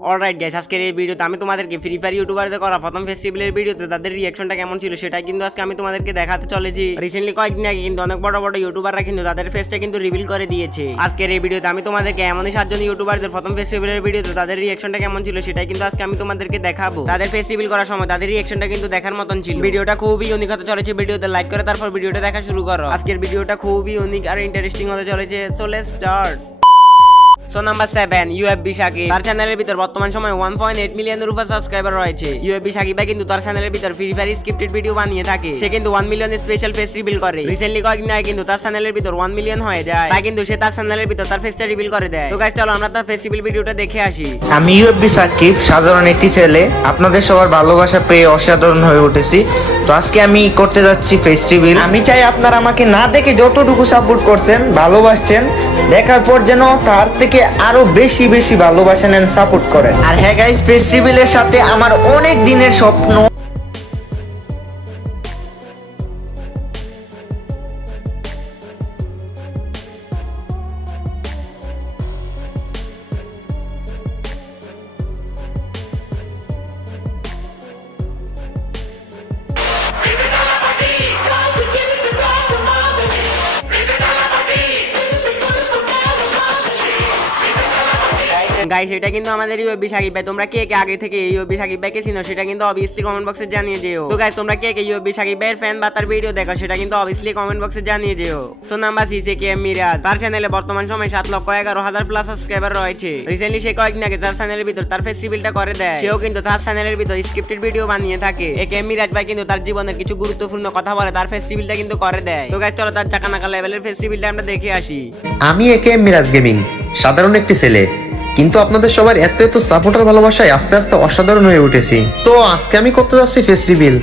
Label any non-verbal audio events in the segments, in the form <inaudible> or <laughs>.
Alright guys আজকের এই ভিডিওতে আমি তোমাদেরকে ফ্রি ফায়ার ইউটিউবারদের করা প্রথম ফেস্টিভ্যালের ভিডিওতে তাদের রিয়াকশনটা কেমন ছিল সেটা কিন্তু আজকে আমি তোমাদেরকে দেখাতে চলেছি। রিসেন্টলি কয়েকদিন আগে কিন্তু অনেক বড় বড় ইউটিউবাররা কিন্তু তাদের ফেসটা কিন্তু রিভিল করে দিয়েছে। আজকের এই ভিডিওতে আমি তোমাদেরকে এমনই সাতজন ইউটিউবারদের প্রথম ফেস্টিভ্যালের ভিডিওতে তাদের রিয়াকশনটা কেমন ছিল সেটাই কিন্তু আজকে আমি তোমাদেরকে দেখাবো। তাদের ফেস রিভিল করার সময় তাদের রিয়াকশনটা কিন্তু দেখার মতন ছিল। ভিডিওটা খুবই ইউনিক হতে চলেছে, ভিডিওতে লাইক করে তারপর ভিডিওটা দেখা শুরু করো। আজকের ভিডিওটা খুবই ইউনিক আর ইন্টারেস্টিং হতে চলেছে so let's start so number seven UFB Shakib তার চ্যানেলের ভিতর বর্তমান সময় ওয়ান পয়েন্ট এইট মিলিয়নের উপর সাবস্ক্রাইবার রয়েছে। ইউএফবি শাকিব ভাই কিন্তু তার চ্যানেলের ভিতর ফ্রি ফায়ার স্ক্রিপ্টেড ভিডিও বানিয়ে থাকে। সে কিন্তু one million special face reveal করে। রিসেন্টলি কয়েকদিন আগে কিন্তু তার চ্যানেলের ভিতর ওয়ান মিলিয়ন হয়ে যায়। তাই কিন্তু সে তার চ্যানেলের ভিতর তার ফেসটা রিভিল করে দেয়। তো গাইস চলো আমরা তার ফেস রিভিল ভিডিওটা দেখে আসি। আমি ইউএফবি সাকিব সাধারণ একটি ছেলে। আপনাদের সবার ভালোবাসা পেয়ে অসাধারণ হয়ে উঠেছি। তো আজকে আমি করতে যাচ্ছি ফেস ফেস্টিভ্যাল আমি চাই আপনারা আমাকে না দেখে যতটুকু সাপোর্ট করছেন, ভালোবাসছেন দেখার পর যেন তার থেকে আরও বেশি বেশি ভালোবাসেন সাপোর্ট করেন। আর হ্যাঁ গাইস ফেস্টিভেলের সাথে আমার অনেক দিনের স্বপ্ন। গাইস এটা কিন্তু আমাদের ইউএফবি সাকিব ভাই। তোমরা কে কে আগে থেকে ইউএফবি সাকিব ভাইকে চিনো, সেটা কিন্তু অবভিয়াসলি কমেন্ট বক্সে জানিয়ে যেও। তো গাইস তোমরা কে কে ইউএফবি সাকিব ভাইয়ের ফ্যান বা তার ভিডিও দেখো, সেটা কিন্তু অবভিয়াসলি কমেন্ট বক্সে জানিয়ে যেও। So number six K M Miraj তার চ্যানেলে বর্তমান সময় সাত লক্ষ এগারো হাজার প্লাস সাবস্ক্রাইবার রয়েছে। রিসেন্টলি সে কয়েকদিন আগে তার চ্যানেলের ভিতর তার ফেস্টিভ্যালটা করে দেয়। সেও কিন্তু তার চ্যানেলের ভিতর স্ক্রিপ্টেড ভিডিও বানিয়ে থাকে। এ কে এম মিরাজ ভাই কিন্তু তার জীবনের কিছু গুরুত্বপূর্ণ কথা বলে, তার ফেস্টিভ্যালটা কিন্তু করে দেয়। তো গাইস চলো তার চাকানাকা লেভেলের ফেস্টিভ্যালটা আমরা দেখে আসি। আমি একে মিরাজ গেমিং সাধারণ একটি ছেলে। কিন্তু আপনাদের সবার এত এত সাপোর্টার ভালোবাসায় আস্তে আস্তে অসাধারণ হয়ে উঠেছি। তো আজকে আমি করতে যাচ্ছি ফেস রিভিল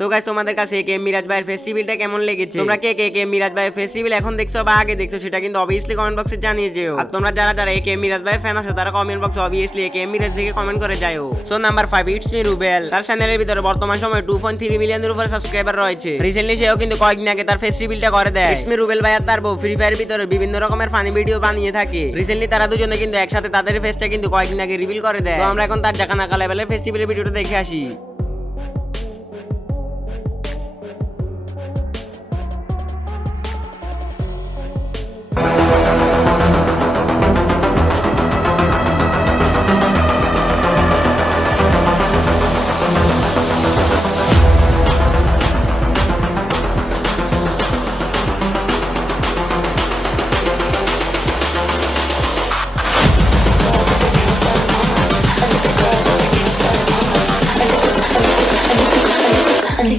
তো গাইস তোমাদের কাছে কে মিরাজ ভাইয়ের ফেস্টিভ্যালটা কেমন লেগেছে? তোমরা কে কে কে মিরাজ ভাইয়ের ফেস্টিভ্যাল এখন দেখছ বা আগে দেখছ সেটা কিন্তু অবভিয়াসলি কমেন্ট বক্সে জানিয়ে যেও। আর তোমরা যারা যারা কে মিরাজ ভাইয়ের ফ্যান আছে তারা কমেন্ট বক্সে অবভিয়াসলি কে মিরাজ থেকে কমেন্ট করে যাও so number five it's me Rubel তার চ্যানেলের ভিতরে বর্তমান সময় টু পয়েন্ট থ্রি মিলিয়নের উপরে সাবস্ক্রাইবার রয়েছে। রিসেন্টলি সেও কিন্তু কয়েকদিন আগে তার ফেস্টিভ্যালটা করে দেয়। ইটস মি রুবেল ভাই আর তার বউ ফ্রি ফায়ার ভিতরে বিভিন্ন রকমের ফানি ভিডিও বানিয়ে থাকে। রিসেন্টলি তারা দুজনে কিন্তু একসাথে তাদের ফেসটা কিন্তু কয়েকদিন আগে রিভিল করে দেয়। তো আমরা এখন তার জাকানাকা লেভেলের ফেস্টিভ্যালের ভিডিওটা দেখে আসি।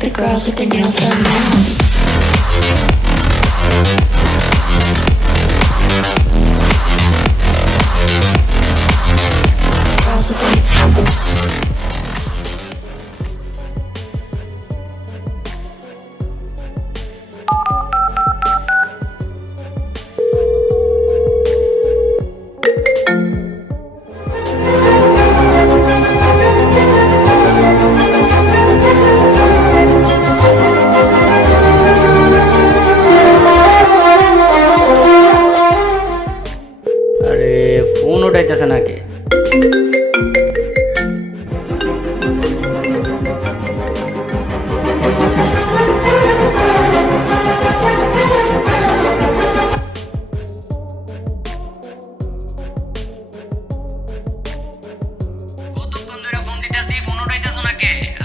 The girls with their nails done now. দিতেছি নাকি?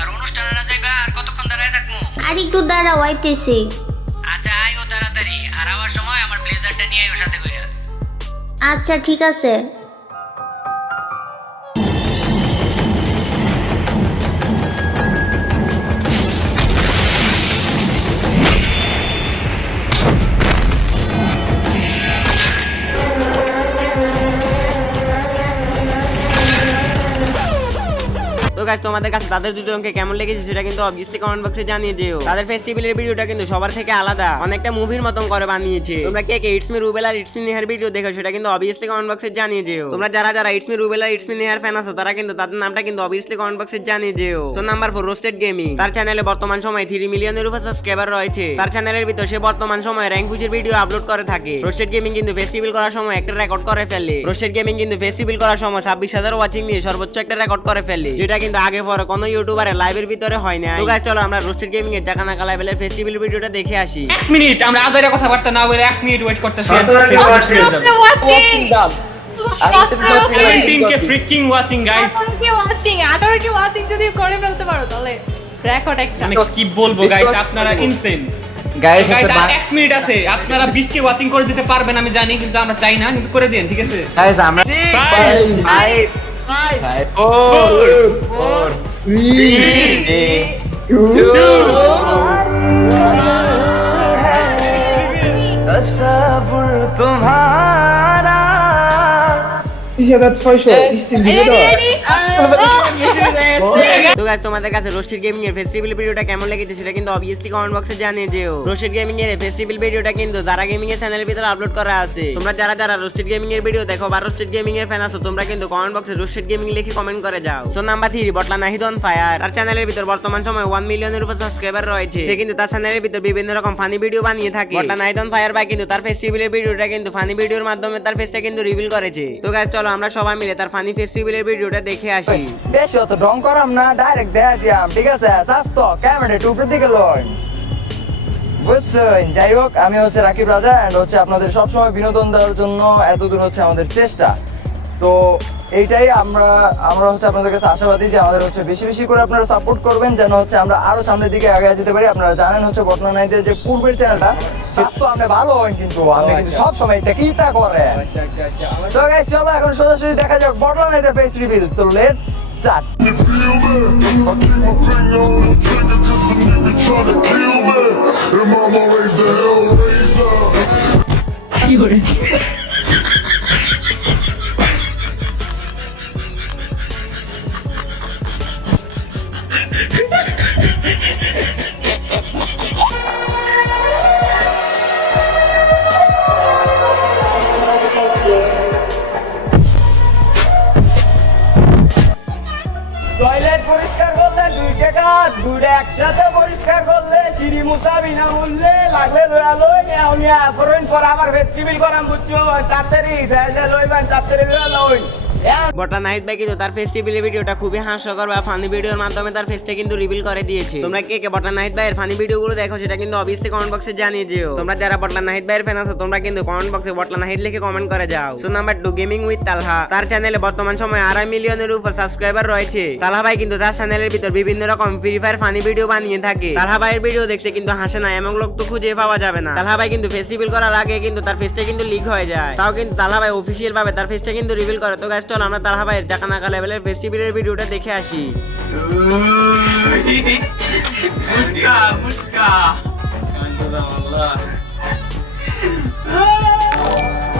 আর অনুষ্ঠানে না যাইবা আর কতক্ষণ দাঁড়ায় থাকব? আর একটু দাঁড়াও আইতেছি আচ্ছা আইও তাড়াতাড়ি। আর আওয়ার সময় আমার ব্লেজারটা নিয়ে আইও সাথে কইরা। আচ্ছা ঠিক আছে। গাইস তোমাদের কাছে, তাদের দুজনকে কেমন লেগেছে সেটা কিন্তু অবভিয়াসলি কমেন্ট বক্সে জানিয়ে দিও। তাদের ফেস্টিভ্যালের ভিডিওটা কিন্তু সবার থেকে আলাদা। অনেকটা মুভির মতন করে বানিয়েছে। তোমরা কে কে ইটস মি রুবেল আর ইটস মি নেহার ভিডিও দেখো সেটা কিন্তু অবভিয়াসলি কমেন্ট বক্সে জানিয়ে দিও। তোমরা যারা যারা ইটস মি রুবেল আর ইটস মি নেহার ফ্যান আছো, তারা কিন্তু তাদের নামটা কিন্তু অবভিয়াসলি কমেন্ট বক্সে জানিয়ে দিও। So number four roasted gaming তার চ্যানেলে বর্তমান সময়ে থ্রি মিলিয়নের উপর সাবস্ক্রাইবার রয়েছে। তার চ্যানেলের ভিতর সে বর্তমান সময়ে র্যাঙ্ক পুজের ভিডিও আপলোড করে থাকে। রোস্টেড গেমিং কিন্তু ফেস্টিভ্যাল করার সময় একটা রেকর্ড করে ফেলে। রোস্টেড গেমিং কিন্তু ফেস্টিভ্যাল করার সময় ছাব্বিশ হাজার ওয়াচিং নিয়ে সর্বোচ্চ একটা রেকর্ড করে ফেলে। যেটা কিন্তু আগে পরে কোনো ইউটিউবারের লাইভের ভিতরে হয় না তো guys, চলো আমরা রোস্টেড গেমিং এর জাকানাকা লেভেলের ফেস্টিভ্যাল ভিডিওটা দেখে আসি। এক মিনিট আমরা আজাইরা কথাবার্তা না বলে এক মিনিট ওয়েট করতেছি। কে ফ্রিকিং ওয়াচিং গাইস আঠারো কে ওয়াচিং যদি করে ফেলতে পারো তাহলে রেকর্ড একটা। আমি কি বলব গাইস আপনারা ইনসেন গাইস গাইস এক মিনিট আছে। আপনারা 20 কে ওয়াচিং করে দিতে পারবেন আমি জানি কিন্তু আমরা চাই না কিন্তু করে দেন ঠিক আছে? গাইস আমরা five, four, four, three, three two, one. तुम्हारा इस जगह फर्स्ट हो इस टीम में <laughs> তো গাইস তোমাদের কাছে রোস্টেড গেমিং এর ফেস্টিভ্যাল ভিডিওটা কেমন লেগেছে সেটা কিন্তু অবভিয়াসলি কমেন্ট বক্সে জানিয়ে দিও রোস্টেড গেমিং এর ফেস্টিভ্যাল ভিডিওটা কিন্তু যারা গেমিং এর চ্যানেলের ভিতরে আপলোড করা আছে, তোমরা যারা যারা রোস্টেড গেমিং এর ভিডিও দেখো বা রোস্টেড গেমিং এর ফ্যান আছো, তোমরা কিন্তু কমেন্ট বক্সে রোস্টেড গেমিং লিখে কমেন্ট করে যাও। সো নাম্বার 3 বটলা নাহিদ অন ফায়ার তার চ্যানেলের ভিতর বর্তমান সময় 1 মিলিয়নের উপর সাবস্ক্রাইবার রয়েছে। সে কিন্তু তার চ্যানেলের ভিতর বিভিন্ন রকম ফানি ভিডিও বানিয়ে থাকে। বটলা নাহিদ অন ফায়ার ভাই কিন্তু তার ফেস্টিভ্যালের ভিডিওটা কিন্তু ফানি ভিডিওর মাধ্যমে তার ফেসটা কিন্তু রিভিল করেছে। তো গাইস চলো আমরা সবাই মিলে তার ফানি ফেস্টিভ্যালের ভিডিওটা দেখে আসি। বেশি অত ঢং করাম না ডাইরেক্ট দেখা দিয়াম, ঠিক আছে? স্বাস্থ্য, ক্যামেরা উপরের দিকে লয় বুঝছেন? যাই হোক, আমি হচ্ছে রাকিব রাজা এন্ড হচ্ছে আপনাদের সবসময় বিনোদন দেওয়ার জন্য এতদূর হচ্ছে আমাদের চেষ্টা। তো এইটাই আমরা আমরা হচ্ছে আপনাদের কাছে আশাবাদী যে আমাদের হচ্ছে বেশি বেশি করে আপনারা সাপোর্ট করবেন যেন হচ্ছে আমরা আরও সামনের দিকে আগে যেতে পারি আপনারা জানেন হচ্ছে ঘটনা নাইদের যে পূর্বের চ্যানেলটা স্বাস্থ্য আপনি ভালো হন কিন্তু আপনি কিন্তু সব সময় এটা কি তা করে তো গাইস চলো এখন সোজাসুজি দেখা যাক ঘটনা নাইদের face reveal so let's start toilet পরিষ্কার করলে দুই টাকা দুইটা একসাথে পরিষ্কার করলে সিঁড়ি মুছা বিনামূল্যে লাগলে লয়া লই নেও নিয়া করবেন পর আবার ফেস্টিভ্যাল করাম বুঝছ, তাড়াতাড়ি লইবেন তাড়াতাড়ি লইয়া লই। বটা নাহিদ ভাই কিন্তু তার ফেস্টিভ্যালের ভিডিওটা খুবই হাস্যকর বা ফানি ভিডিওর মাধ্যমে তার ফেসটা কিন্তু রিভিল করে দিয়েছে। তোমরা কে কে বটা নাহিদ ভাইয়ের ফানি ভিডিওগুলো দেখো সেটা কিন্তু অবভিয়াসলি কমেন্ট বক্সে জানিয়ে দিও তোমরা যারা বটলা নাহিদ ভাইয়ের ফ্যান আছো, তোমরা কিন্তু কমেন্ট বক্সে বটলা নাহিদ লিখে কমেন্ট করে যাও। So number two gaming with Talha. তার চ্যানেলে বর্তমান সময়ে আড়াই মিলিয়নের উপর সাবস্ক্রাইবার রয়েছে। তালহা ভাই কিন্তু তার চ্যানেলের ভিতর বিভিন্ন রকম ফ্রি ফায়ার ফানি ভিডিও বানিয়ে থাকে। তালহা ভাইয়ের ভিডিও দেখতে কিন্তু হাসে না, এমন লোক তো খুঁজে পাওয়া যাবে না। তালহা ভাই কিন্তু ফেস্টিভ্যাল করার আগে কিন্তু তার ফেসটা কিন্তু লিক হয়ে যায়। তাও কিন্তু তালহা ভাই অফিসিয়াল ভাবে তার ফেসটা কিন্তু রিভিল করে। তো গাছ চল আমরা তালহা ভাইয়ের জাকানাকা লেভেলের ফেস্টিভ্যালের ভিডিওটা দেখে আসি।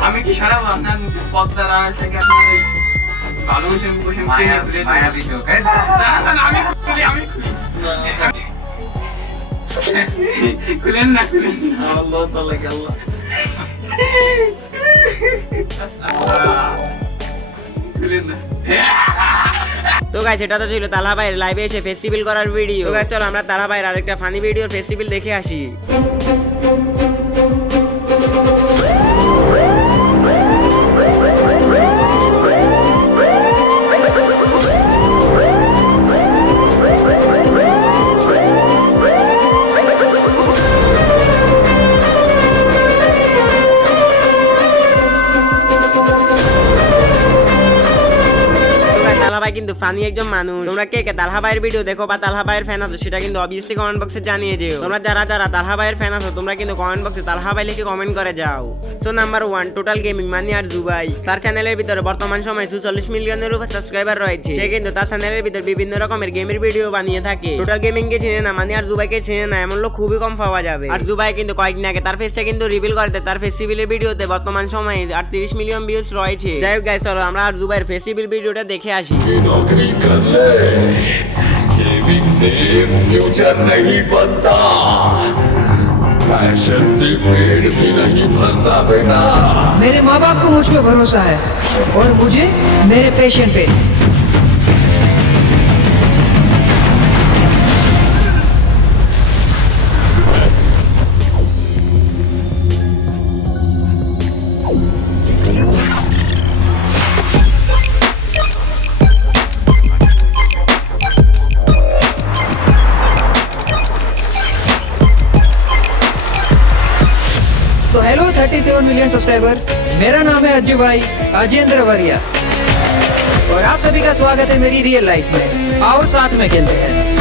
আমি কি সারা আপনার মুখে পদ্মারা ভালো আমি খুলি আমি খুলি। খুলেন না খুলেন আল্লাহ আল্লাহ। তো গাইস এটা তো ছিল তালা ভাইয়ের লাইভে এসে ফেস্টিভ্যাল করার ভিডিও তো গাইস চলো আমরা তালা ভাইয়ের আরেকটা ফানি ভিডিওর ফেস্টিভ্যাল দেখে আসি। কিন্তু ফানি একজন মানুষ। তোমরা কে কে? তালহা ভাইয়ের ভিডিও দেখো বা তালহা ভাইয়ের ফ্যান আছো, সেটা কিন্তু অবভিয়াসলি কমেন্ট বক্সে জানিয়ে দিও। তোমরা যারা যারা তালহা ভাইয়ের ফ্যান আছো, তোমরা কিন্তু কমেন্ট বক্সে তালহা ভাই লিখে কমেন্ট করে যাও। So number one total gaming money আর জুবাই তার চ্যানেলের ভিতরে বর্তমান সময় সুচল্লিশ মিলিয়নের উপর সাবস্ক্রাইবার রয়েছে। সে কিন্তু তার চ্যানেলের ভিতরে বিভিন্ন রকমের গেমের ভিডিও বানিয়ে থাকে। টোটাল গেমিং কে চিনে না মানি আর জুবাইকে চিনে না, এমন লোক খুবই কম পাওয়া যাবে। আর জুবাই কিন্তু কয়েকদিন আগে তার ফেসটা কিন্তু রিভিল করে দেয়। তার ফেস্টিভ্যালের ভিডিওতে বর্তমান সময়ে আটত্রিশ মিলিয়ন ভিউজ রয়েছে। যাই হোক গাইস চলো আমরা আর জুবাইয়ের ফেস্টিভ্যাল ভিডিওটা দেখে আসি। नौकरी कर ले। गेमिंग से फ्यूचर नहीं बनता। फ़ैशन से पेट भी नहीं भरता बेटा। मेरे माँ बाप को मुझ पर भरोसा है और मुझे मेरे पेशेंट पे। हेलो 37 मिलियन सब्सक्राइबर्स मेरा नाम है अज्जू भाई अजेंद्र वरिया। और आप सभी का स्वागत है मेरी रियल लाइफ में। आओ साथ में खेलते हैं।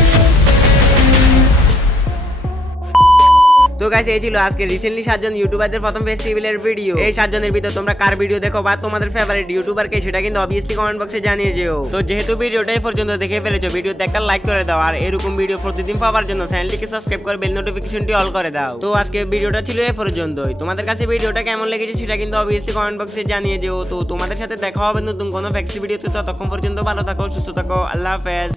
তো গাইস এই ছিল আজকে রিসেন্টলি সাতজন ইউটিউবারদের প্রথম ফেস্টিভ্যালের ভিডিও এই সাতজনের ভিতর তোমরা কার ভিডিও দেখো বা তোমাদের ফেভারিট ইউটিউবার কে, সেটা কিন্তু অবভিয়াসলি কমেন্ট বক্সে জানিয়ে যেও। তো যেহেতু ভিডিওটা এই পর্যন্ত দেখে ফেলেছো, ভিডিওতে একটা লাইক করে দাও, আর এরকম ভিডিও প্রতিদিন পাওয়ার জন্য চ্যানেলটিকে সাবস্ক্রাইব করে বেল নোটিফিকেশনটি অল করে দাও। তো আজকে ভিডিওটা ছিল এই পর্যন্তই। তোমাদের কাছে ভিডিওটা কেমন লেগেছে সেটা কিন্তু অবভিয়াসলি কমেন্ট বক্সে জানিয়ে যেও। তো তোমাদের সাথে দেখা হবে নতুন কোনো ফ্যাক্সি ভিডিওতে ততক্ষণ পর্যন্ত ভালো থাকো, সুস্থ থাকো, আল্লাহ হাফেজ।